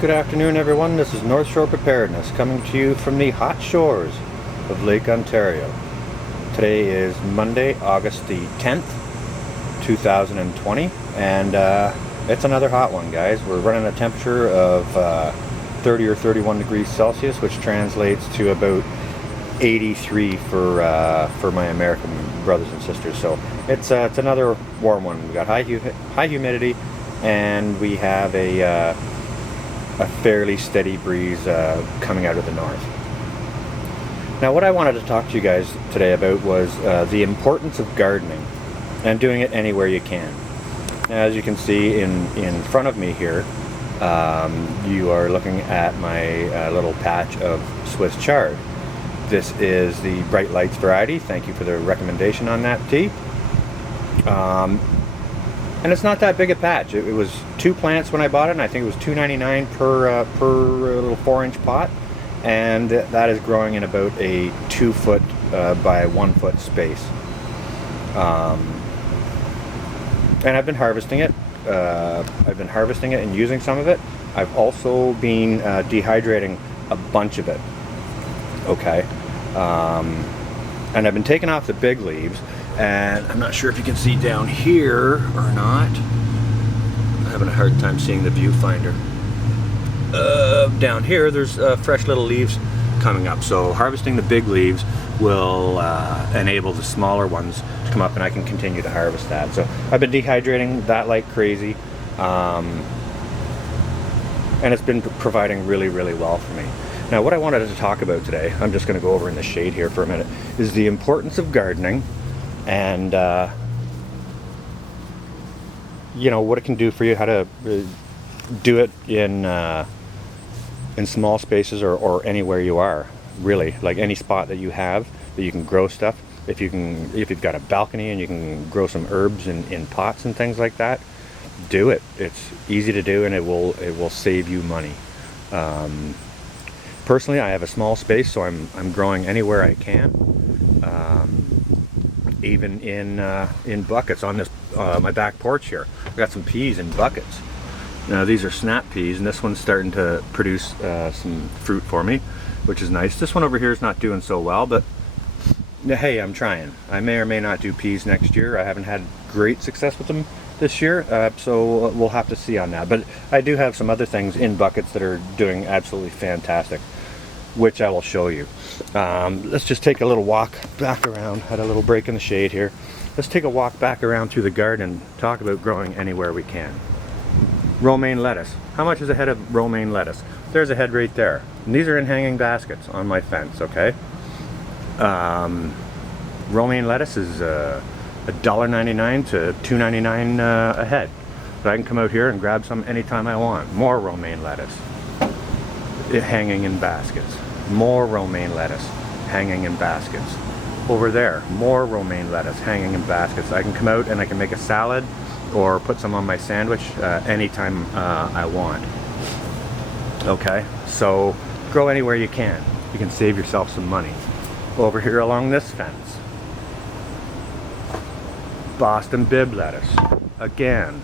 Good afternoon, everyone. This is North Shore Preparedness coming to you from the hot shores of Lake Ontario. Today is Monday, August the 10th, 2020, and it's another hot one, guys. We're running a temperature of 30 or 31 degrees Celsius, which translates to about 83 for my American brothers and sisters. So it's another warm one. We got high humidity, and we have a fairly steady breeze coming out of the north. Now, what I wanted to talk to you guys today about was the importance of gardening and doing it anywhere you can. Now, as you can see in front of me here, you are looking at my little patch of Swiss chard. This is the Bright Lights variety. Thank you for the recommendation on that tea. And it's not that big a patch. It was 2 plants when I bought it, and I think it was $2.99 per little 4-inch pot, and that is growing in about a 2-foot by 1-foot space. And I've been harvesting it. And using some of it. I've also been dehydrating a bunch of it. Okay, and I've been taking off the big leaves. And I'm not sure if you can see down here or not. I'm having a hard time seeing the viewfinder. Down here, there's fresh little leaves coming up. So harvesting the big leaves will enable the smaller ones to come up, and I can continue to harvest that. So I've been dehydrating that like crazy. And it's been providing really, really well for me. Now, what I wanted to talk about today, I'm just going to go over in the shade here for a minute, is the importance of gardening. And you know what it can do for you, how to do it in small spaces or anywhere you are, really, like any spot that you have that you can grow stuff. If you've got a balcony and you can grow some herbs in pots and things like that, do it. It's easy to do, and it will save you money. Personally, I have a small space, so I'm growing anywhere I can. Even in buckets on this my back porch here. I got some peas in buckets. Now these are snap peas, and this one's starting to produce some fruit for me, which is nice. This one over here is not doing so well, but hey, I'm trying. I may or may not do peas next year. I haven't had great success with them this year, so we'll have to see on that. But I do have some other things in buckets that are doing absolutely fantastic, which I will show you. Let's just take a little walk back around. Had a little break in the shade here. Let's take a walk back around through the garden and talk about growing anywhere we can. Romaine lettuce. How much is a head of romaine lettuce? There's a head right there. And these are in hanging baskets on my fence, okay? Romaine lettuce is $1.99 to $2.99 a head. But I can come out here and grab some anytime I want. More romaine lettuce hanging in baskets. More romaine lettuce hanging in baskets. Over there, more romaine lettuce hanging in baskets. I can come out and I can make a salad or put some on my sandwich anytime I want. Okay, so grow anywhere you can. You can save yourself some money. Over here along this fence, Boston bib lettuce. Again.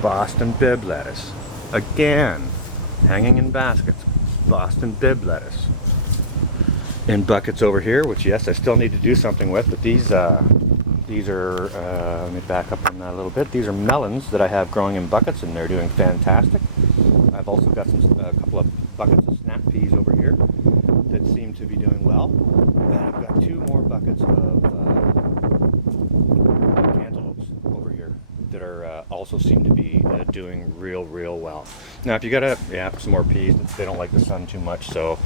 Boston bib lettuce. Again. Hanging in baskets. Boston bib lettuce. In buckets over here, which yes, I still need to do something with, but these are, let me back up on that a little bit. These are melons that I have growing in buckets, and they're doing fantastic. I've also got a couple of buckets of snap peas over here that seem to be doing well. And I've got 2 more buckets of cantaloupes over here that are also seem to be doing real well. Now, if you got some more peas, they don't like the sun too much, so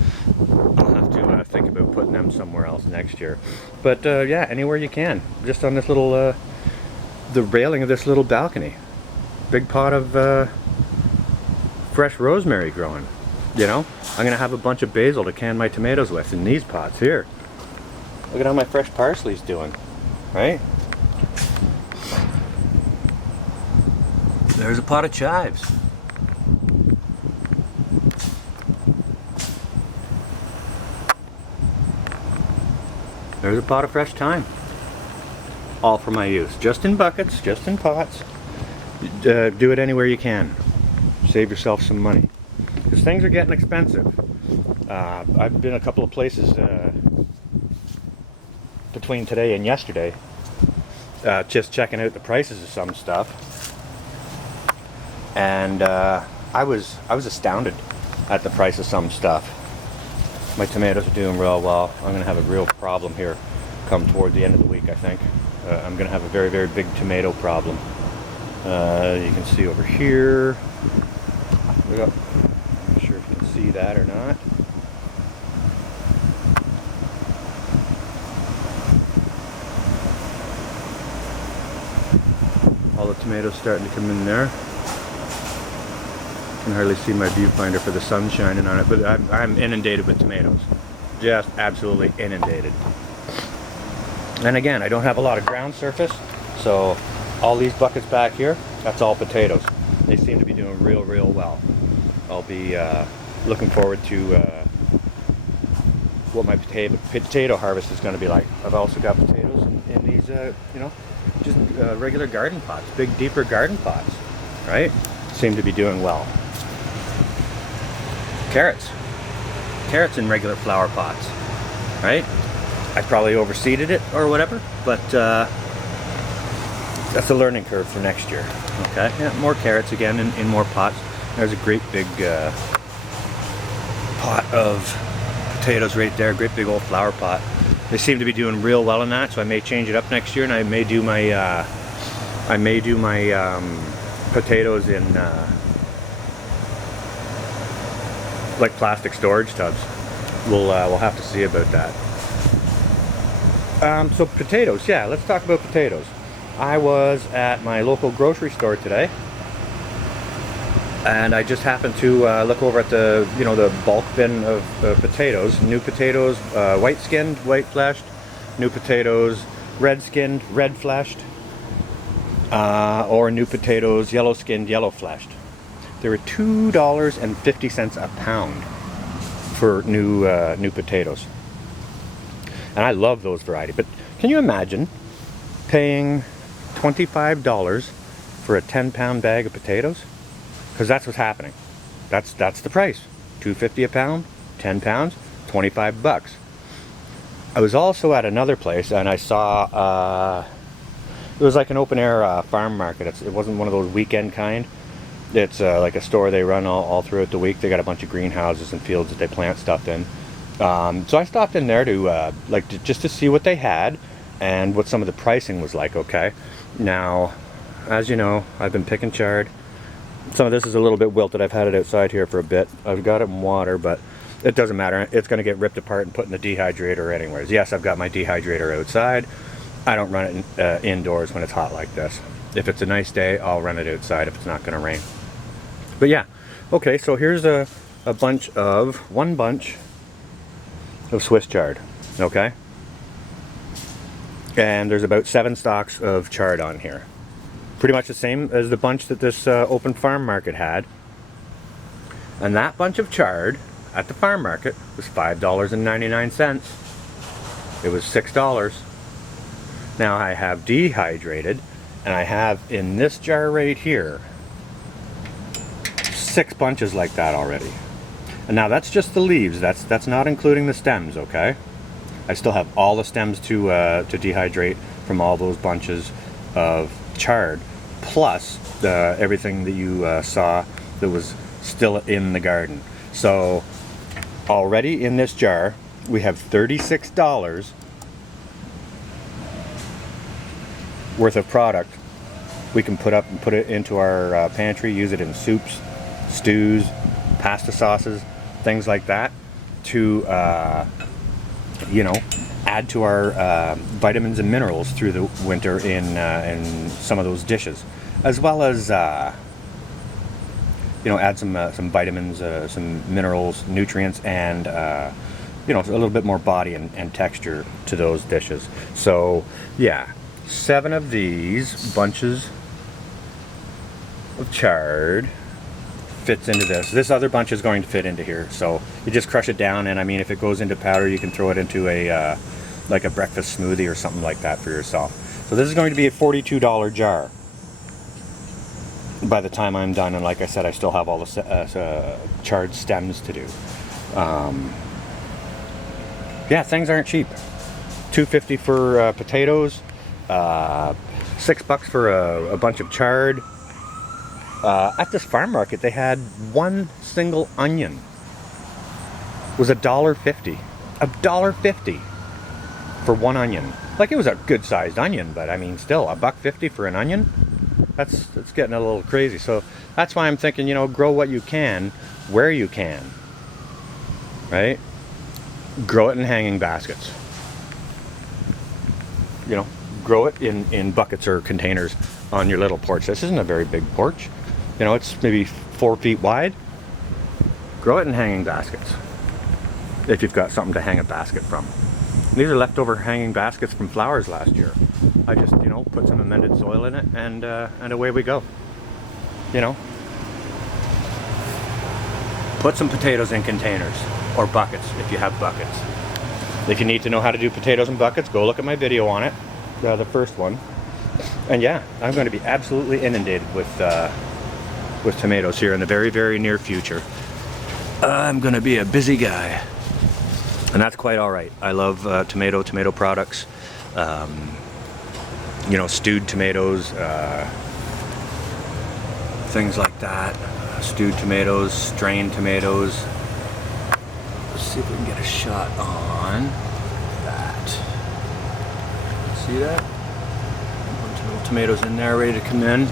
I'll have to think about putting them somewhere else next year. But yeah, anywhere you can, just on this little the railing of this little balcony. Big pot of fresh rosemary growing. You know, I'm gonna have a bunch of basil to can my tomatoes with in these pots here. Look at how my fresh parsley's doing, right? There's a pot of chives. There's a pot of fresh thyme. All for my use. Just in buckets, just in pots. Do it anywhere you can. Save yourself some money, because things are getting expensive. I've been a couple of places between today and yesterday, just checking out the prices of some stuff, and I was astounded at the price of some stuff. My tomatoes are doing real well. I'm gonna have a real problem here come toward the end of the week, I think. I'm gonna have a very, very big tomato problem. You can see over here. Look up. I'm not sure if you can see that or not. All the tomatoes starting to come in there. Can hardly see my viewfinder for the sun shining on it, but I'm inundated with tomatoes. Just absolutely inundated. And again, I don't have a lot of ground surface, so all these buckets back here, that's all potatoes. They seem to be doing real, real well. I'll be looking forward to what my potato harvest is going to be like. I've also got potatoes in these, you know, just regular garden pots, big, deeper garden pots, right? Seem to be doing well. Carrots in regular flower pots, right? I probably overseeded it or whatever, but that's a learning curve for next year. Okay, yeah, more carrots again in more pots. There's a great big pot of potatoes right there, great big old flower pot. They seem to be doing real well in that, so I may change it up next year, and I may do my potatoes in like plastic storage tubs. We'll have to see about that. So potatoes, yeah, let's talk about potatoes. I was at my local grocery store today, and I just happened to look over at the, you know, the bulk bin of potatoes. New potatoes, white-skinned, white-fleshed. New potatoes, red-skinned, red-fleshed. Or new potatoes, yellow-skinned, yellow-fleshed. They were $2.50 a pound for new potatoes. And I love those variety. But can you imagine paying $25 for a 10-pound bag of potatoes? Because that's what's happening. That's the price. $2.50 a pound, 10 pounds, 25 bucks. I was also at another place, and I saw it was like an open air farm market. It wasn't one of those weekend kind. It's like a store they run all throughout the week. They got a bunch of greenhouses and fields that they plant stuff in. So I stopped in there to just to see what they had and what some of the pricing was like. Okay, now, as you know, I've been picking chard. Some of this is a little bit wilted. I've had it outside here for a bit. I've got it in water, but it doesn't matter. It's going to get ripped apart and put in the dehydrator anyways. Yes, I've got my dehydrator outside. I don't run it indoors when it's hot like this. If it's a nice day, I'll run it outside if it's not going to rain. But yeah, okay, so here's one bunch of Swiss chard, okay? And there's about 7 stalks of chard on here. Pretty much the same as the bunch that this open farm market had. And that bunch of chard at the farm market was $5.99. It was $6. Now I have dehydrated, and I have in this jar right here 6 bunches like that already. And now that's just the leaves. That's not including the stems, okay? I still have all the stems to dehydrate from all those bunches of chard, plus everything that you saw that was still in the garden. So already in this jar we have $36 worth of product we can put up and put it into our pantry, use it in soups, stews, pasta sauces, things like that, to you know, add to our vitamins and minerals through the winter in some of those dishes, as well as you know, add some vitamins, some minerals, nutrients, and you know, a little bit more body and texture to those dishes. So yeah, 7 of these bunches of chard fits into this. This other bunch is going to fit into here, so you just crush it down, and I mean, if it goes into powder, you can throw it into a like a breakfast smoothie or something like that for yourself. So this is going to be a $42 jar. by the time I'm done. And like I said, I still have all the chard stems to do. Yeah, things aren't cheap. $2.50 for potatoes, $6 for a bunch of chard. At this farm market, they had one single onion. It was $1.50. $1.50 for one onion. Like, it was a good sized onion, but I mean, still $1.50 for an onion. That's getting a little crazy. So that's why I'm thinking, you know, grow what you can, where you can, right? Grow it in hanging baskets. You know, grow it in buckets or containers on your little porch. This isn't a very big porch. You know, it's maybe 4 feet wide. Grow it in hanging baskets if you've got something to hang a basket from. These are leftover hanging baskets from flowers last year. I just, you know, put some amended soil in it, and away we go. You know, put some potatoes in containers or buckets if you have buckets. If you need to know how to do potatoes in buckets, go look at my video on it, the first one. And yeah, I'm going to be absolutely inundated with tomatoes here in the very, very near future. I'm going to be a busy guy. And that's quite all right. I love tomato products. You know, stewed tomatoes, things like that. Stewed tomatoes, strained tomatoes. Let's see if we can get a shot on that. See that? A bunch of little tomatoes in there ready to come in.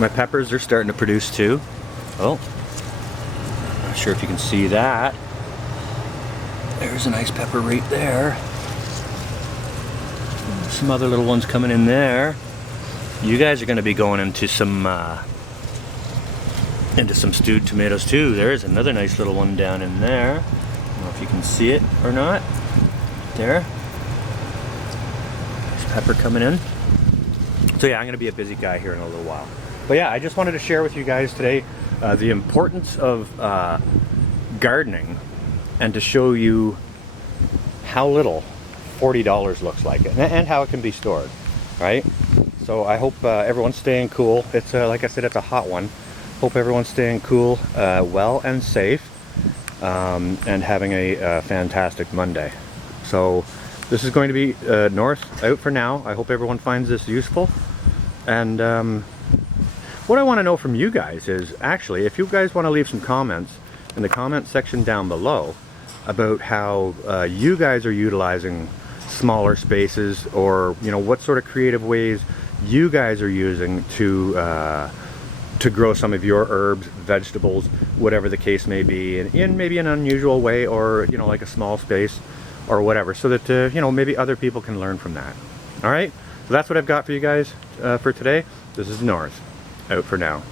My peppers are starting to produce too. Oh, not sure if you can see that. There's a nice pepper right there. Some other little ones coming in there. You guys are going to be going into some stewed tomatoes too. There is another nice little one down in there. I don't know if you can see it or not. There. There's pepper coming in. So yeah, I'm going to be a busy guy here in a little while. But yeah, I just wanted to share with you guys today the importance of gardening, and to show you how little $40 looks like, and how it can be stored, right? So I hope everyone's staying cool. It's like I said, it's a hot one. Hope everyone's staying cool, well and safe, and having a fantastic Monday. So this is going to be North out for now. I hope everyone finds this useful. And what I want to know from you guys is, actually, if you guys want to leave some comments in the comment section down below about how you guys are utilizing smaller spaces, or you know, what sort of creative ways you guys are using to grow some of your herbs, vegetables, whatever the case may be, in maybe an unusual way, or you know, like a small space or whatever, so that you know, maybe other people can learn from that. All right, so that's what I've got for you guys for today. This is North out for now.